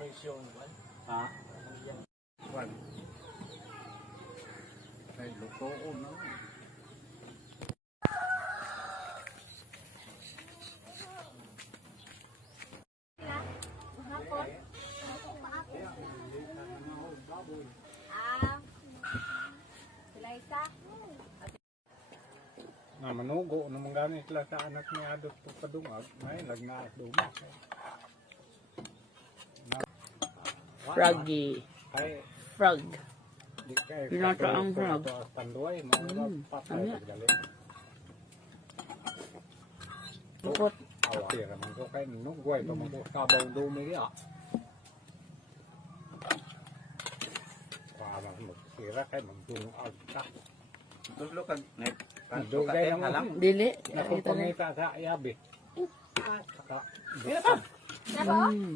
Ha? Kwan. Ay, lutoon na. Nga manugo naman ganit lang sa anak ni Adot po padungag. May lagnaat dumas. Froggy. Ay, Frog. di kay Pinata ang frog. Tanduay, mga patay ano? pagdali. Bukot. Awatira man ko kay nunggoy pa man ko kabaw dumi ya. Para magsira kay magdungag ka. Tulo ka. Dugay naman. Dili. Nakupangita sa ayabi. Saka, Mm.